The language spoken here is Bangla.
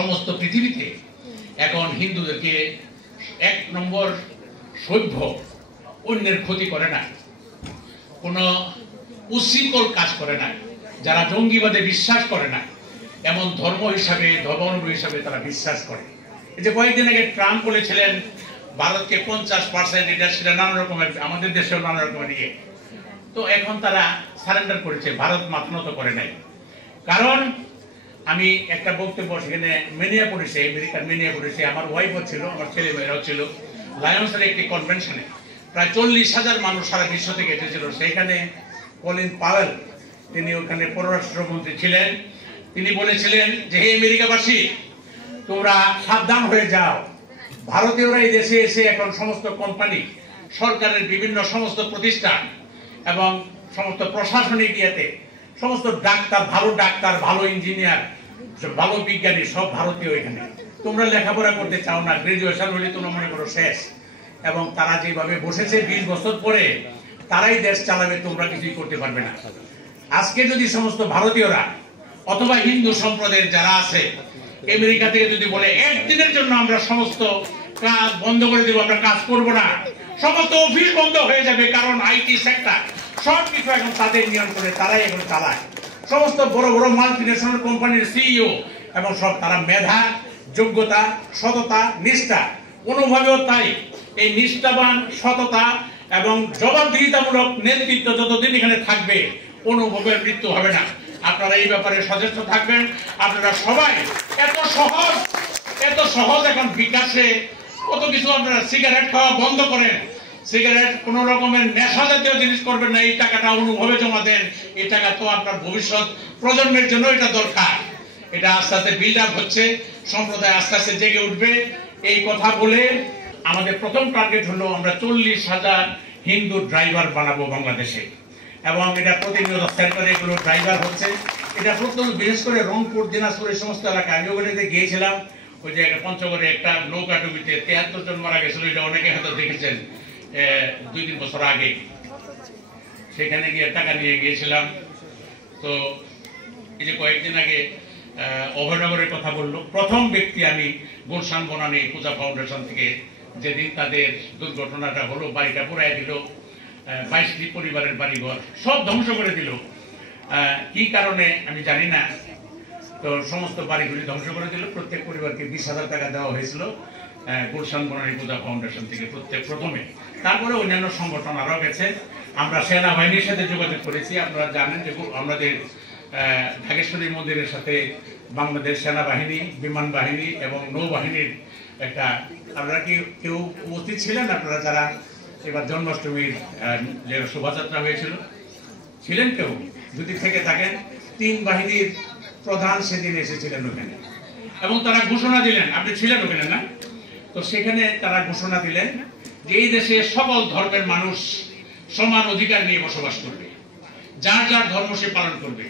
সমস্ত পৃথিবীতে এখন হিন্দুদেরকে এক নম্বর সভ্য, অন্যের ক্ষতি করে না, কোনো উচ্ছৃঙ্খল কাজ করে না, যারা জঙ্গিবাদে বিশ্বাস করে না, এমন ধর্ম হিসাবে, ধর্মাবলম্বী হিসাবে তারা বিশ্বাস করে। এই যে কয়েকদিন আগে ট্রাম্প বলেছিলেন ভারতকে 50% এটা সেটা নানা রকমের, আমাদের দেশেও নানা রকমের ইয়ে, তো এখন তারা সারেন্ডার করেছে, ভারত মাথা নত করে নাই। কারণ আমি একটা বক্তব্য সেখানে মিনিয়াপলিসে, আমেরিকার মিনিয়াপলিসে, আমার ওয়াইফও ছিল, আমার ছেলে মেয়েরাও ছিল, লায়ন্সের একটি কনভেনশনে প্রায় 40,000 মানুষ সারা বিশ্ব থেকে এসেছিল। সেখানে কলিন পাওয়েল, তিনি ওখানে পররাষ্ট্রমন্ত্রী ছিলেন, তিনি বলেছিলেন যে হে আমেরিকাবাসী, তোমরা সাবধান হয়ে যাও, ভারতীয়রা এই দেশে এসে এখন সমস্ত কোম্পানি, সরকারের বিভিন্ন সমস্ত প্রতিষ্ঠান এবং সমস্ত প্রশাসনিক ইয়েতে সমস্ত ডাক্তার, ভালো ইঞ্জিনিয়ার, ভালো বিজ্ঞানী সব ভারতীয় এখানে। তোমরা লেখাপড়া করতে চাও না, গ্রাজুয়েশন হলে তোমরা মনে করো শেষ, এবং তারা যেভাবে বসেছে 20 বছর পরে তারাই দেশ চালাবে, তোমরা কিছুই করতে পারবে না। আজকে যদি সমস্ত ভারতীয়রা অথবা হিন্দু সম্প্রদায়ের যারা আছে আমেরিকা থেকে যদি বলে একদিনের জন্য আমরা সমস্ত কাজ বন্ধ করে দেব, আমরা কাজ করব না, সমস্ত অফিস বন্ধ হয়ে যাবে, কারণ আইটি সেক্টর সবকিছু এখন তাদের নিয়ন্ত্রণে, তারাই এখন চালায়, সমস্ত বড় বড় মাল্টিনেশনাল কোম্পানির সিইও, এবং সব তারা মেধা, যোগ্যতা, সততা, নিষ্ঠা, কোনোভাবেও তাই এই নিষ্ঠাবান, সততা এবং জবাবদিহিতামূলক নেতৃত্ব যতদিন এখানে থাকবে কোনোভাবে মৃত্যু হবে না। আপনারা এই ব্যাপারে সচেষ্ট থাকবেন। আপনারা সবাই এত সহজ এখন বিকাশে কত কিছু, আপনারা সিগারেট খাওয়া বন্ধ করেন, সিগারেট কোন রকমের নেশা জাতীয় জিনিস করবেন না, এই টাকাটা অনুভবে জমা দেন, এই টাকা তো আপনার ভবিষ্যৎ প্রজন্মের জন্য এটা দরকার। এটা আস্তে আস্তে বিল্ড আপ হচ্ছে, সম্প্রদায় আস্তে আস্তে জেগে উঠবে। এই কথা বলে আমাদের প্রথম টার্গেট হলো আমরা 40,000 হিন্দু ড্রাইভার বানাবো বাংলাদেশে, এবং এটা প্রতিনিয়ত সেন্টারে এগুলো ড্রাইভার হচ্ছে। এটা প্রথম বিশেষ করে রংপুর, দিনাজপুর এই সমস্ত এলাকায় আমি ওখানে গিয়েছিলাম, ওই যে পঞ্চগড়ে একটা নৌকা ডুবিতে 73 জন মারা গেছিল, এটা অনেকে হয়তো দেখেছেন 2-3 বছর আগে। সেখানে গিয়ে টাকা নিয়ে গিয়েছিলাম। তো এই যে কয়েকদিন আগে অভয়নগরের কথা বললো, প্রথম ব্যক্তি আমি গুলশান বনানী পূজা ফাউন্ডেশন থেকে, যেদিন তাদের দুর্ঘটনাটা হলো, বাড়িটা পুরাই দিল, 22টি পরিবারের বাড়িঘর সব ধ্বংস করে দিল। কি কারণে আমি জানি না, তো সমস্ত বাড়িগুলি ধ্বংস করে দিল। প্রত্যেক পরিবারকে 20,000 টাকা দেওয়া হয়েছিল গুলশান বনানী পূজা ফাউন্ডেশন থেকে প্রথমে। তারপরে অন্যান্য সংগঠন আরও গেছে। আমরা সেনাবাহিনীর সাথে যোগাযোগ করেছি। আপনারা জানেন যে আমাদের ঢাকেশ্বরী মন্দিরের সাথে বাংলাদেশ সেনাবাহিনী, বিমান বাহিনী এবং নৌবাহিনীর একটা, আপনারা কি কেউ উপস্থিত ছিলেন? আপনারা যারা এবার জন্মাষ্টমীর যে শোভাযাত্রা হয়েছিল ছিলেন কেউ? যদি থেকে থাকেন, 3 বাহিনীর প্রধান সেদিন এসেছিলেন ওখানে, এবং তারা ঘোষণা দিলেন, আপনি ছিলেন ওখানে না? তো সেখানে তারা ঘোষণা দিলেন যে এই দেশে সকল ধর্মের মানুষ সমান অধিকার নিয়ে বসবাস করবে, যার যার ধর্ম সে পালন করবে।